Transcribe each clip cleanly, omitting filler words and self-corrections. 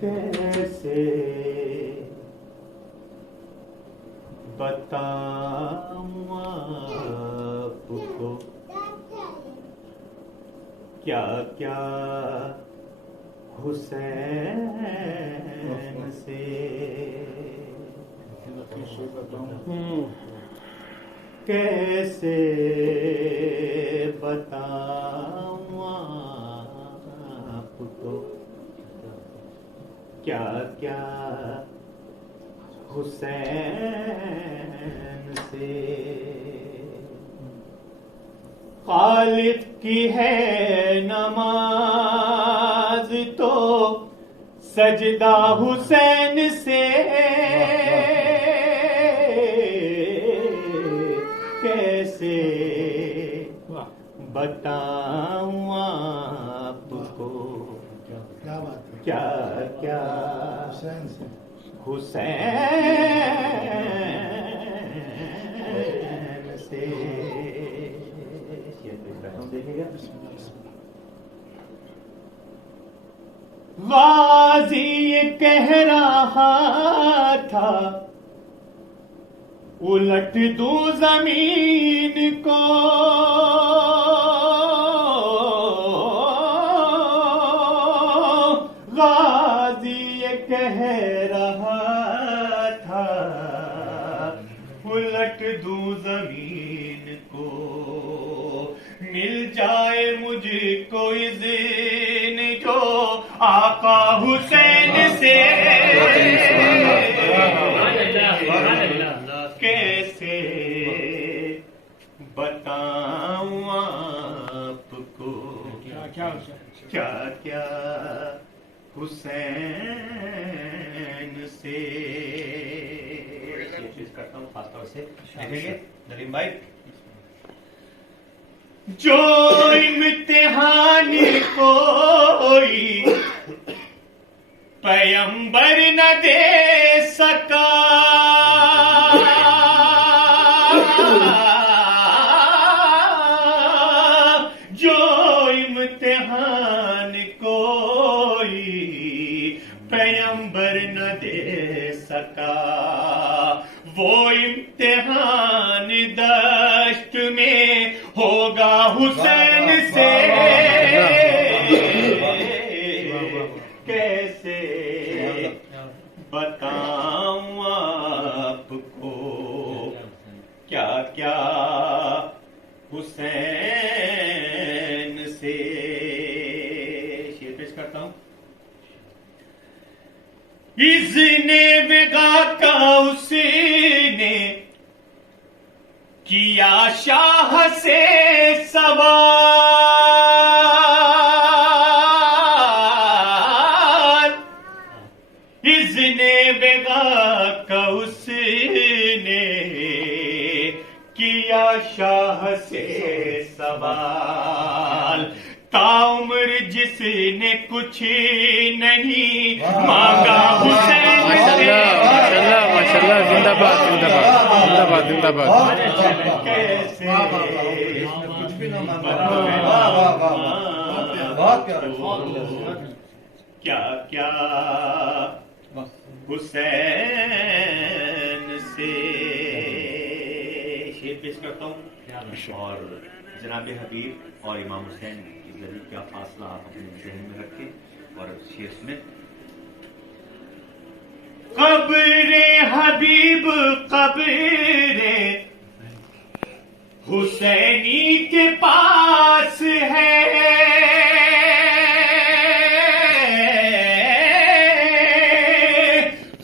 کیسے بتاؤں آپ کو کیا کیا حسین سے کیسے بتاؤں آپ کو کیا کیا حسین سے خالق کی ہے نماز تو سجدہ حسین سے کیسے بتاؤں آپ کو کیا کیا حسین سے دیکھے گا غازی یہ کہہ رہا تھا الٹ دوں زمین کو غازی یہ کہہ رہا تھا الٹ دوں زمین کو مل جائے مجھ کو اذن جو آقا حسین سے کیسے بتاؤں آپ کو کیا کیا حسین سے کرتا ہوں خاص طور سے دیکھیں گے نریم بھائی جو امتحان کوئی پیمبر نہ دے سکا جو امتحان کوئی پیمبر نہ دے سکا وہ امتحان دشت میں ہوگا حسین سے کیسے بتاؤں آپ کو کیا کیا حسین سے شعر پیش کرتا ہوں اذن بگا کا اس نے کیا شاہ سے سوال اذن بگا کا اس نے کیا شاہ سے سوال تاعمر جس نے کچھ نہیں مانگا حسین سے ماشاءاللہ زندہ باد زندہ باد زندہ باد زندہ باد کیسے کچھ بھی نہ مانگا کیا کیا حسین سے شعر پیش کرتا ہوں اور جناب حبیب اور امام حسین کی ضرور کیا فاصلہ آپ اپنے ذہن میں رکھیں اور شعر سنیں قبر حبیب قبر حسینی کے پاس ہے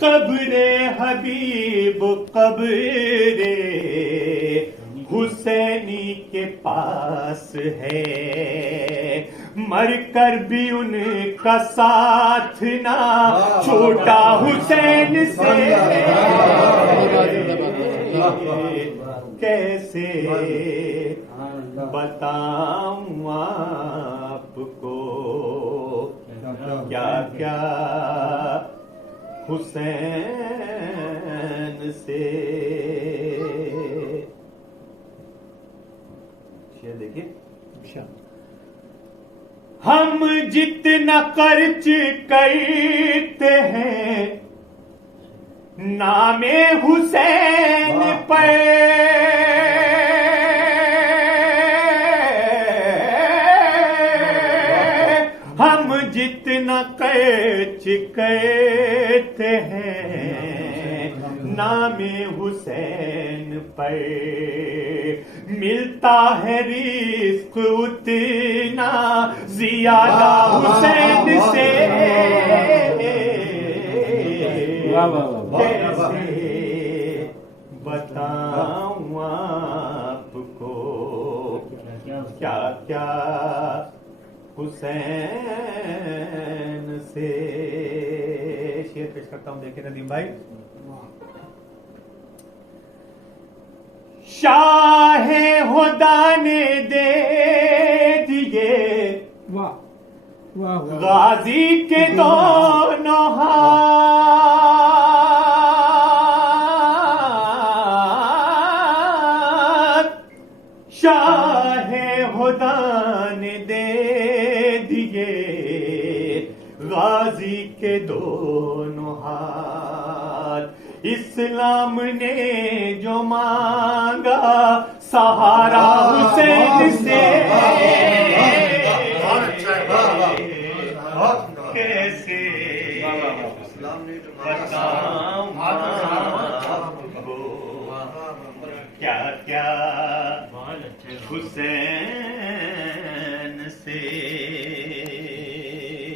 قبر حبیب قبر حسینی کے پاس ہے مر کر بھی ان کا ساتھ نہ چھوٹا حسین سے کیسے بتاؤں آپ کو کیا کیا حسین سے دیکھیے ہم جتنا خرچ کرتے ہیں نام حسین پر، ہم جتنا خرچ کرتے ہیں نام حسین پر، ملتا ہے رزق اتنا زیادہ حسین سے، کیسے بتاؤں آپ کو کیا کیا حسین سے. شعر پیش کرتا ہوں، دیکھیں ندیم بھائی. شاہ ہدا نے دے دیے غازی کے دونوں ہاتھ، شاہ ہدا نے دے دیے غازی کے دونوں ہاتھ، اسلام نے جو مانگا سہارا حسین سے، کیسے بتاؤں آپ کو کیا کیا حسین سے.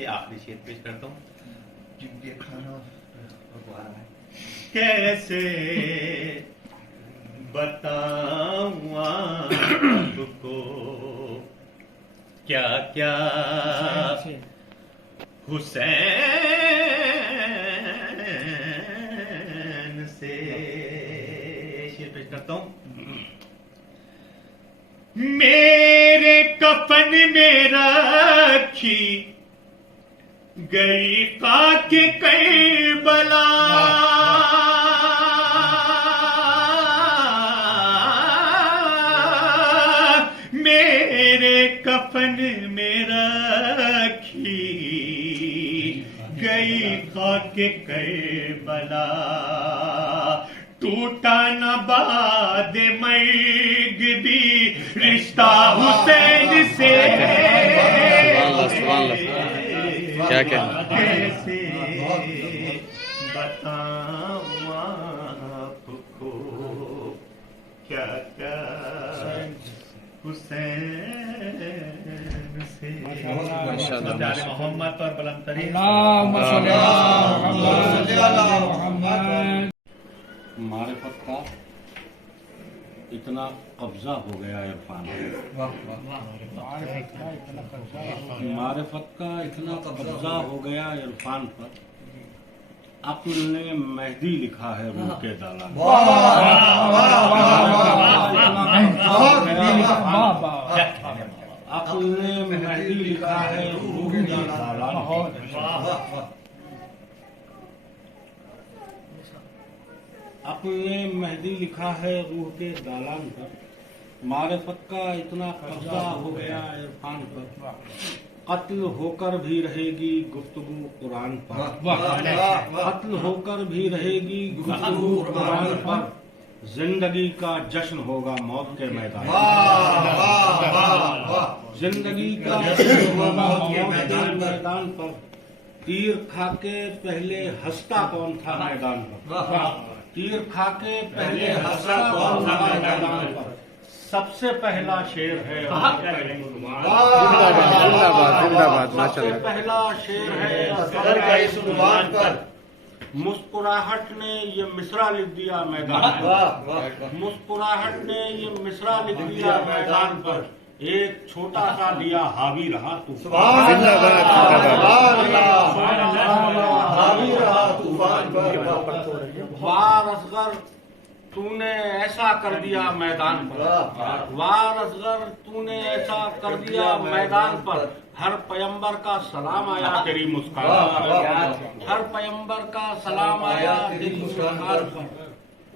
آخری شعر پیش کرتا ہوں. کیسے بتاؤں آپ کو کیا کیا حسین سے. شعر پیش کرتا ہوں. میرے کفن میں رکھی گئی خاک کربلا، میرے کفن میں رکھی گئی خاک کربلا، ٹوٹا نہ بعد مرگ بھی رشتہ حسین سے، کیا کیا کیسے بتاؤں آپ کو کیا کیا حسین سے. محمد پر بلند ترین معرفت کا اتنا قبضہ ہو گیا عرفان پر، معرفت کا اتنا قبضہ ہو گیا عرفان پر، عقل نے مہدی لکھا ہے روح کے دالان، عقل نے مہدی لکھا ہے روح کے دالان، عقل نے مہدی لکھا ہے روح کے دالان پر، معرفت کا اتنا قبضہ ہو گیا عرفان پر، قتل ہو کر بھی رہے گی گفتگو قرآن پر، قتل ہو کر بھی رہے گی گفتگو قرآن پر، زندگی کا جشن ہوگا موت کے میدان پر، زندگی کا جشن ہوگا موت کے میدان پر، تیر کھا کے پہلے ہنستا کون تھا میدان پر، تیر کھا کے پہلے ہنستا کون تھا میدان پر، سب سے پہلا شعر ہے سب سے پہلا شعر ہے پر، مسکراہٹ نے یہ مصرع لکھ دیا میدان پر، مسکراہٹ نے یہ مصرع لکھ دیا میدان پر، ایک چھوٹا سا دیا حاوی رہا طوفان پر، وار اصغر تو نے ایسا کر دیا میدان پر، وار اصغر تو نے ایسا کر دیا میدان پر، ہر پیمبر کا سلام آیا تیری مسکان پر، ہر پیمبر کا سلام آیا تیری مسکان پر،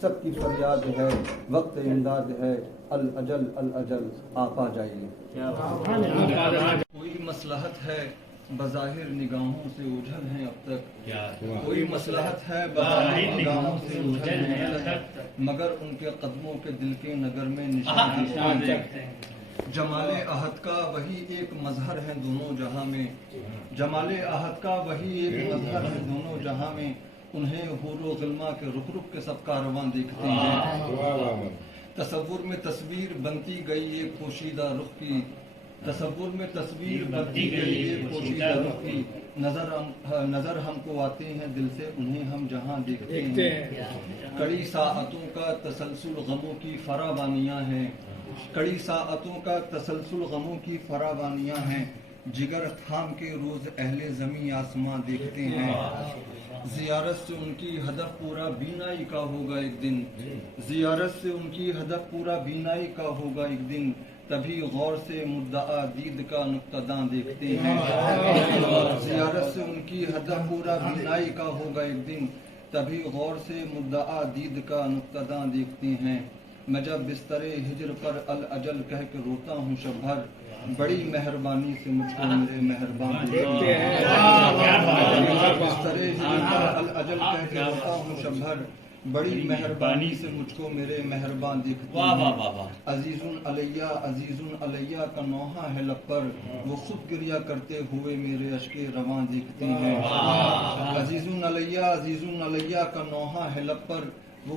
سب کی فریاد ہے، وقت امداد ہے، الاجل الاجل آپ آ جائیے۔ کوئی مصلحت ہے بظاہر نگاہوں سے اوجھل ہیں اب تک، کوئی مصلحت ہے بظاہر نگاہوں سے اوجھل ہیں اب تک، مگر ان کے قدموں کے دل کے نگر میں نشان دیکھتے ہیں۔ جمال عہد کا وہی ایک مظہر ہے دونوں جہاں میں، جمال عہد کا وہی ایک مظہر ہے دونوں جہاں میں، انہیں حور و غلما کے رخ رخ کے سب کارواں دیکھتے ہیں۔ تصور میں تصویر بنتی گئی ایک پوشیدہ رخ کی، تصور میں تصویر بنتی گئی ایک پوشیدہ رخ کی، نظر ہم کو آتے ہیں دل سے انہیں ہم جہاں دیکھتے ہیں۔ کڑی ساعتوں کا تسلسل غموں کی فراوانیاں ہیں، کڑی ساعتوں کا تسلسل غموں کی فراوانیاں ہیں، جگر تھام کے روز اہل زمیں آسماں دیکھتے ہیں۔ زیارت سے ان کی ہدف پورا بینائی کا ہوگا ایک دن، زیارت سے ان کی ہدف پورا بینائی کا ہوگا ایک دن، تبھی غور سے مدعا دید کا نقطہ داں دیکھتے ہیں۔ زیارت سے ان کی ہدف پورا بینائی کا ہوگا ایک دن، تبھی غور سے مدعا دید کا نقطہ داں دیکھتے ہیں۔ میں جب بستر ہجر پر الاجل کہہ کے روتا ہوں شب بھر، بڑی مہربانی سے مجھ کو میرے مہربان دیکھتے ہیں۔ بستر ہجر پر الاجل کہہ کے روتا ہوں شب بھر، بڑی مہربانی سے مجھ کو میرے مہربان دیکھتے ہیں۔ عزیز علیہ کا نوحہ ہے لب پر، وہ خود گریہ کرتے ہوئے میرے اشک رواں دیکھتے ہیں۔ عزیز علیہ کا نوحہ ہے لب پر، وہ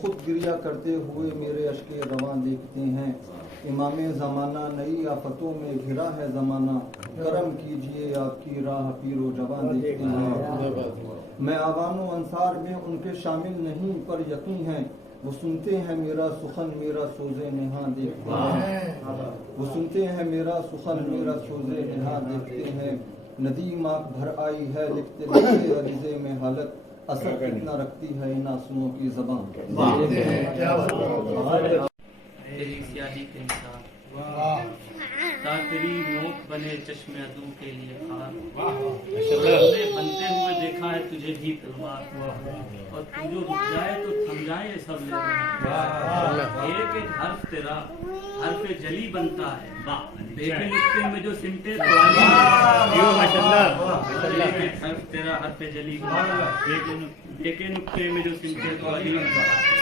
خود گریہ کرتے ہوئے میرے اشک رواں دیکھتے ہیں۔ امام زمانہ نئی آفتوں میں گھرا ہے زمانہ، کرم کیجئے آپ کی راہ پیر و جوان دیکھتے ہیں۔ میں آوان و انصار میں ان کے شامل نہیں پر یقین ہے، وہ سنتے ہیں میرا سخن میرا سوزے نہاں دیکھتے ہیں، وہ سنتے ہیں میرا سخن میرا سوزے نہاں دیکھتے ہیں۔ ندیم آنکھ بھر آئی ہے لکھتے لکھتے عریضے میں حالت، اثر کتنا رکھتی ہے ان آنسوؤں کی زبان۔ تیری سیاہی کے نثار تا تیری نوک بنے چشم عدو کے لیے خار، ہم نے بنتے ہوئے دیکھا ہے تجھے بھی تلوار، اور تو جو رک جائے تو تھم جائے سب لوگ، ایک ایک حرف تیرا حرف جلی بنتا ہے، دیکھے نقطے میں جو سمٹے تو ایک ایک حرف تیرا حرف جلی بنتا ہے، دیکھے نقطے میں جو سمٹے تو علی بنتا ہے۔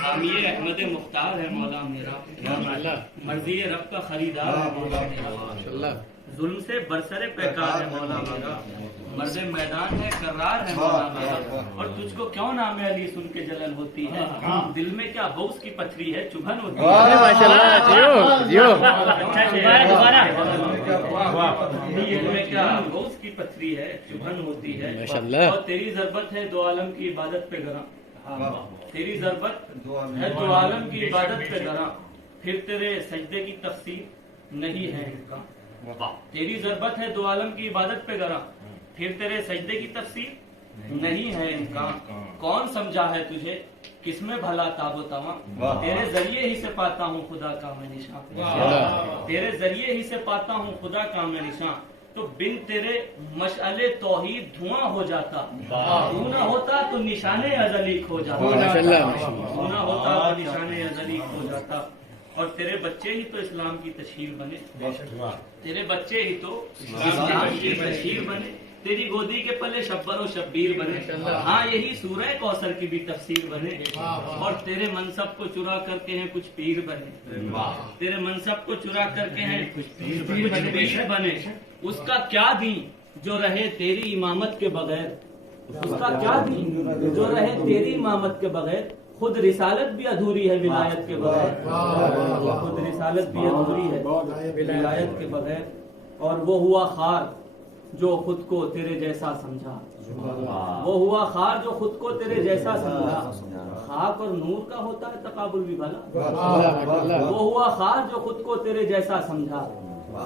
حامی احمد مختار ہے مولا میرا، مرضی رب کا خریدار ہے مولا میرا، ظلم سے برسر پیکار ہے مولا میرا، مرد میدان ہے کرار ہے مولا میرا، اور تجھ کو کیوں نام علی سن کے جلن ہوتی ہے، دل میں کیا غوث کی پتھری ہے چبھن ہوتی ہے، دل میں کیا غوث کی پتھری ہے چبھن ہوتی ہے، اور تیری ضربت ہے دو عالم کی عبادت پہ گراں، تیری ضربت ہے دو عالم کی عبادت پہ گراں، پھر تیرے سجدے کی تفسیر نہیں ہے امکان، تیری ضربت ہے دو عالم کی عبادت پہ گراں، پھر تیرے سجدے کی تفسیر نہیں ہے امکان، کون سمجھا ہے تجھے کس میں بھلا تاب و تواں، تیرے ذریعے ہی سے پاتا ہوں خدا کا میں نشان، تیرے ذریعے ہی سے پاتا ہوں خدا کا میں نشان، تو بن تیرے مشعل توحید دھواں ہو جاتا، تو نہ ہوتا تو نشان ازلی کھو جاتا، تو نہ ہوتا تو نشان ازلی کھو جاتا، اور تیرے بچے ہی تو اسلام کی تشہیر بنے، تیرے بچے ہی تو اسلام کی تشہیر بنے، تیری گودی کے پلے شبر و شبیر بنے، ہاں یہی سورہ کوثر کی بھی تفسیر بنے، اور تیرے منصب کو چرا کر کے ہیں کچھ پیر بنے، تیرے منصب کو چرا کر کے ہیں کچھ پیر بنے، اس کا کیا دین جو رہے تیری امامت کے بغیر، اس کا کیا دین جو رہے تیری امامت کے بغیر، خود رسالت بھی ادھوری ہے ولایت کے بغیر، خود رسالت بھی ادھوری ہے ولایت کے بغیر، اور وہ ہوا خار جو خود کو تیرے جیسا سمجھا، وہ ہوا خار جو خود کو تیرے جیسا سمجھا، خاک اور نور کا ہوتا ہے تقابل بھی بھلا، وہ ہوا خار جو خود کو تیرے جیسا سمجھا،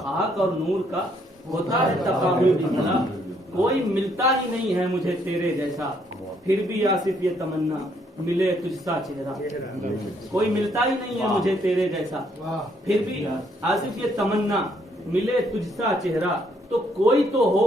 خاک اور نور کا ہوتا ہے تقابل بھی بھلا، کوئی ملتا ہی نہیں ہے مجھے تیرے جیسا، پھر بھی آصف یہ تمنا ملے تجھ سا چہرہ، کوئی ملتا ہی نہیں ہے مجھے تیرے جیسا، پھر بھی آصف یہ تمنا ملے تجھ سا چہرہ، تو کوئی تو ہو